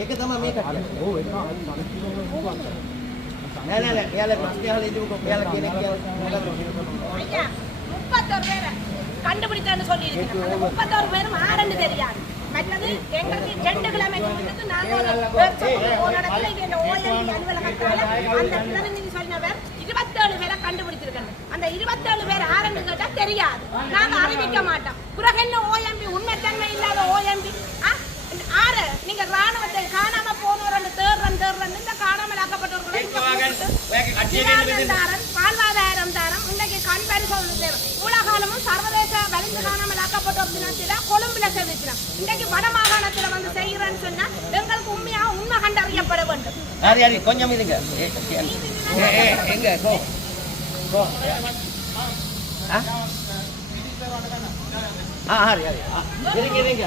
ඒක තමයි මේ කට්ටිය. ඔව් ඒක නෑ නෑ නෑ එයාලා ප්‍රශ්න අහලා ඉඳිමුකෝ. එයාලා කියන එක කියලා. 31 பேர் கண்டுபிடிச்சான்னு சொல்லியிருக்கேன். 31 பேரும் ஆரண்டு தெரியாது. மற்றது எங்களுக்கு 2 கிலோமீட்டர் வந்து நாங்க ஒரு இடத்துல இந்த ஓஎல்டி அலுவலகத்தால அந்த பிரதிநிதி சொன்னவர் 27 பேரை கண்டுபிடிச்சிருக்காங்க. அந்த 27 பேர் ஆரண்டு கேட்டா தெரியாது. நாங்க அறிவிக்க மாட்டோம். பிறகு என்ன ஓஎம்பி உண்மைத்தன்மை இல்லாத ஓஎம்பி ஆறு நீங்க ராணுவத்தை காணாம போனவர்கள் தேர்றன் இந்த காணாமல் ஆக்கப்பட்டவர்களை வாழ்வாதாரம் தாரம் இன்னைக்கு கண் பரிசோதனை உலகாலமும் சர்வதேச வலிந்து காணாமல் ஆக்கப்பட்டோர் தினத்தில கொழும்புல செஞ்சிருக்கிறோம். இன்னைக்கு வட மாகாணத்துல வந்து செய்யறேன்னு சொன்னா எங்களுக்கு உண்மை கண்டறியப்பட வேண்டும். கொஞ்சம் இருங்க எங்க ஹரி ஹரி இருங்க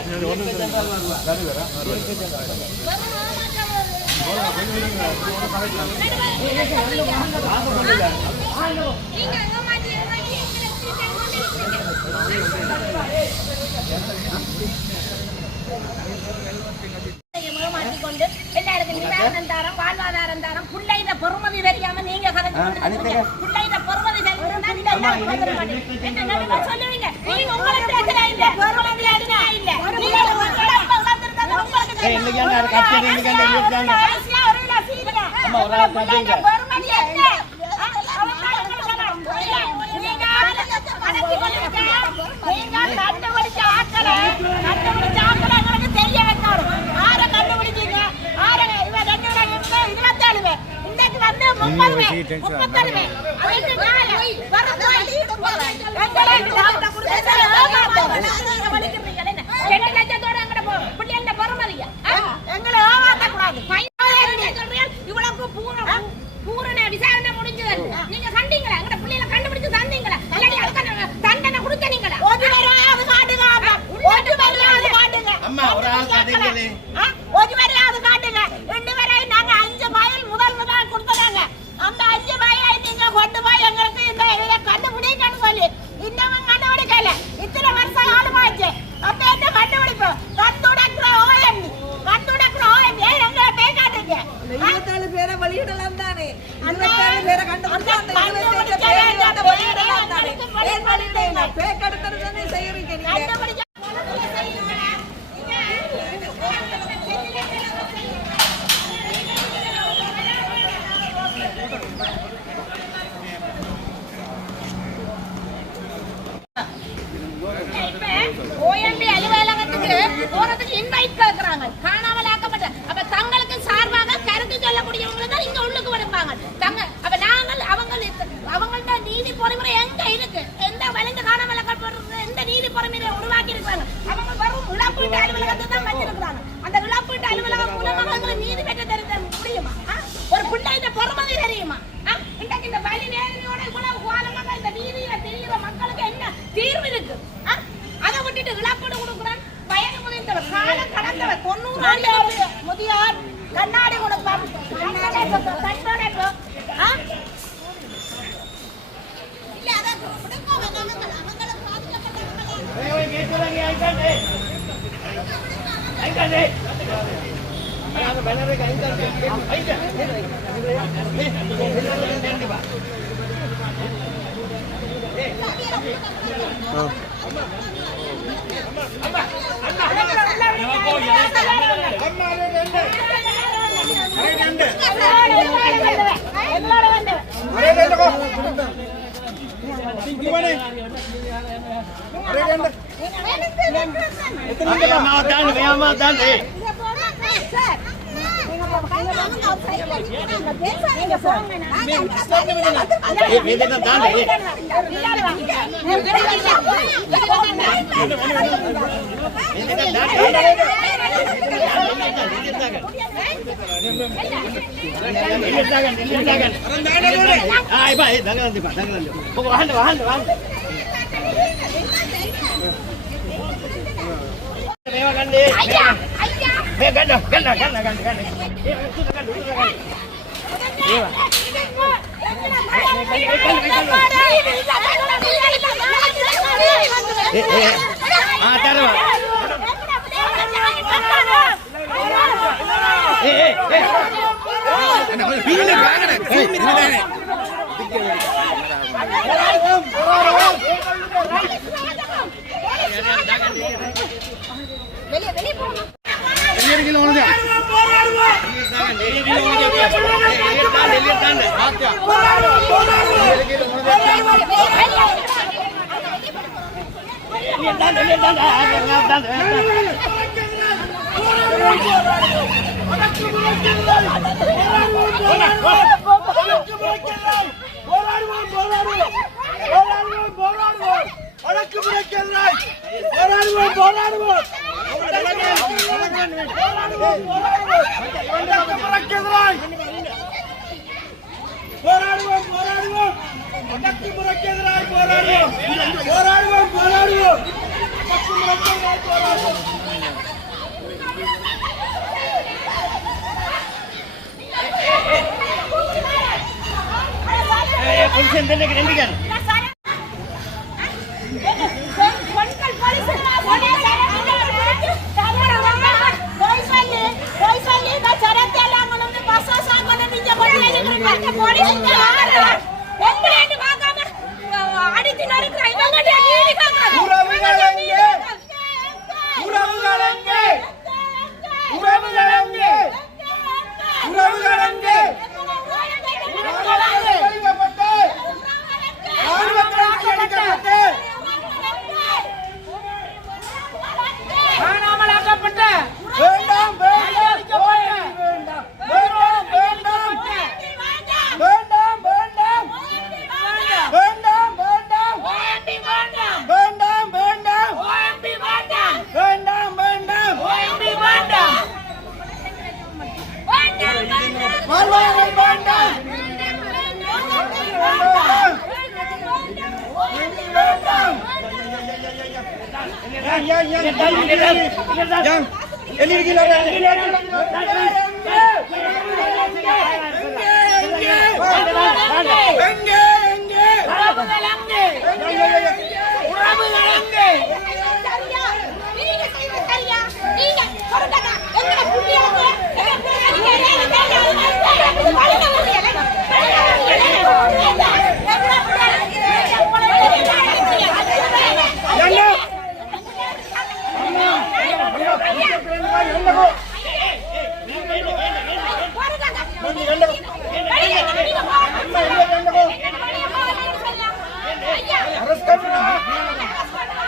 மாற்றிக்கொண்டு எல்லாருக்கும் நிவாரணம் தாரம் வாழ்வாதாரம் தாரம் பிள்ளைத பொறுமதி தெரியாம நீங்க பிள்ளைத பொறுமதி சொல்லுவீங்க நீங்க உங்களுக்கு பிரச்சனை இல்ல பொறுமதி இல்ல பூரண விசாரணை முடிஞ்சது. நீங்க கண்டீங்களா எங்க பிள்ளைகளை கண்டுபிடிச்சு தந்தீங்களா தண்டனை கொடுத்தீங்களா? ஒரு வரையாவது காட்டுங்க. 2 வரை நாங்க 5 மயில் முதல் கொடுத்ததாங்க. அந்த 5 மயிலை நீங்க கொண்டு போய் எங்களுக்கு இந்த இதை கண்டுபிடிக்கன்னு சொல்லி இன்னமும் கண்டுபிடிக்கல. இத்தனை வருஷம் ஆளுமாச்சு. அப்ப என்ன கண்டுபிடிப்போம்? கண்டுடக்குற ஓஎம்பி எங்களை பேய் காட்டுங்க. 27 பேரை வெளியிடலாம் தானே. 27 பேரை கண்டுபிடிச்சா அந்த 27 பேரை பேய் கடத்துறது தானே செய்யறீங்க நீங்க. ஓஎம்பி அலுவலகத்துக்கு போறதுக்கு இன்வைட் கேக்குறாங்க. காணாமல் ஆக்கப்பட்ட அப்ப தங்களுக்கு சார்பாக கருத்து சொல்லக்கூடியவங்க தான் இங்க உள்ளுக்கு வருவாங்க. அப்ப நாங்கள் அவங்கள்ட்ட நீதி பொறிமுறை எங்க இருக்கு? எந்த வளைந்து காணாமல் இருக்கு. அதை விட்டுட்டு இழப்பீடு கொடுக்குறான். வயது முதிர்ந்தவர், காலம் கடந்தவர், 90 ஆண்டு முதியோர், கண்ணாடி கொடுப்பார், கண்ணடைப்பு. இல்ல அதை கொடுப்பாங்க. அவங்களை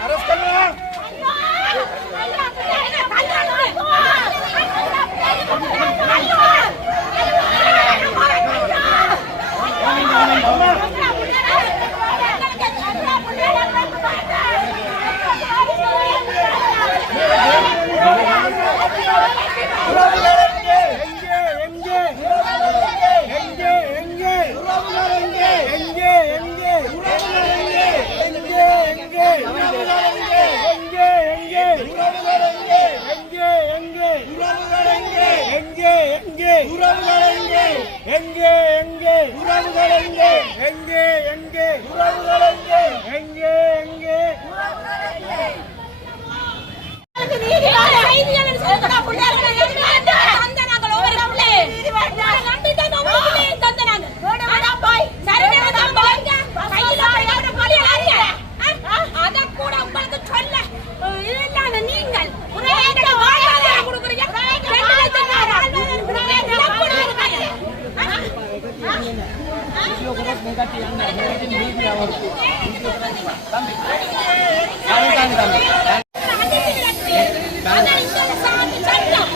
Arrest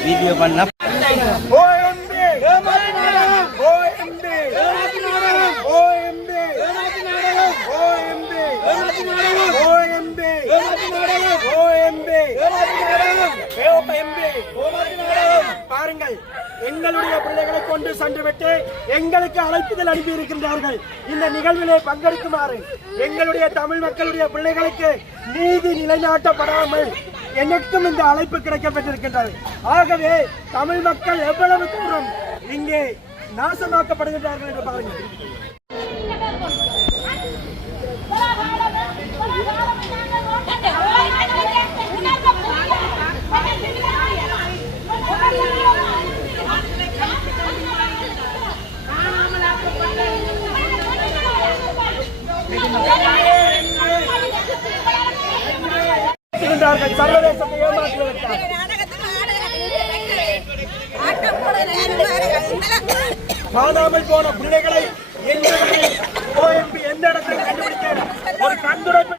வீடியோ பண்ண பாருங்கள், எங்களுடைய பிள்ளைகளை கொண்டு சென்று விட்டு எங்களுக்கு அழைப்புதல் அனுப்பி இருக்கின்றார்கள். இந்த நிகழ்விலே பங்கெடுக்குமாறு எங்களுடைய தமிழ் மக்களுடைய பிள்ளைகளுக்கு நீதி நிலைநாட்டப்படாமல் எனக்கும் இந்த அழைப்பு கிடைக்கப்பட்டிருக்கின்றது. ஆகவே தமிழ் மக்கள் எவ்வளவு தூரம் இங்கே நாசமாக்கப்படுகின்றார்கள் என்று பாருங்கள். சர்வதேசத்தை ஏமாற்றுவதற்காக காணாமல் போன பிள்ளைகளை எந்த இடத்தில் கண்டுபிடிக்க ஒரு கண்டுரைப்பு